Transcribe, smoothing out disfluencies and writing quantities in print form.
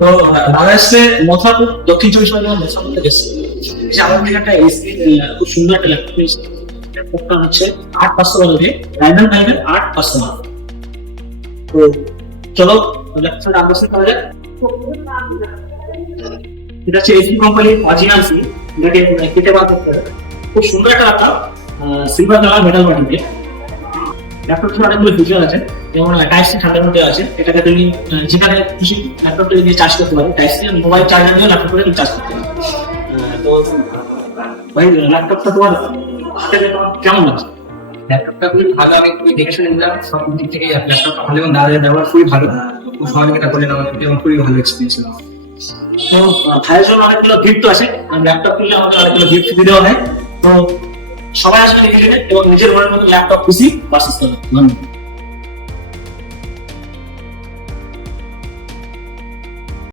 তো বাংলাদেশে মথুরাপুর দক্ষিণ চব্বিশ পরগনা মথুরাপুর থেকে এসেছে। আমার থেকে একটা এসপি খুব সুন্দর একটা ল্যাপটপ এসেছে। ল্যাপটপটা হচ্ছে 8500 বাজেটে রাইজেন 5 এর 8500। তো চলো ল্যাপটপটা আনবক্সিং করা যাক। এটা হচ্ছে এসপি কোম্পানির অরিজিনাল সি, এটাকে কেটে বার করতে হবে। খুব সুন্দর একটা laptop, silver colour metal body দিয়ে। ল্যাপটপটির অনেকগুলো ফিচার আছে, যেমন টাইপ সি ঠান্ডার মধ্যে আছে। এটাকে তুমি যেখানে খুশি ল্যাপটপটা দিয়ে চার্জ করতে পারো। টাইপ সি মোবাইল চার্জার দিয়ে ল্যাপটপটা তুমি চার্জ করতে পারো। তো ভাই ল্যাপটপটা তোমার হাতে কেমন লাগছে? ল্যাপটপটা খুবই ভালো, আমি খুবই দেখে শুনে নিলাম সব দিক থেকে। ল্যাপটপটা ভালো এবং দাঁড়িয়ে ব্যবহার খুবই ভালো, খুব সহযোগিতা করলেন আমাদের এবং খুবই ভালো এক্সপিরিয়েন্স ছিল। তো ভাইয়ের জন্য অনেকগুলো গিফট আছে, ল্যাপটপ কিনলে আমাদের অনেকগুলো গিফট দেওয়া হয়। তো সবাই আসলে দেখে নেবেন এবং নিজের মনের মতো ল্যাপটপ খুশি বাসস্থান। ধন্যবাদ।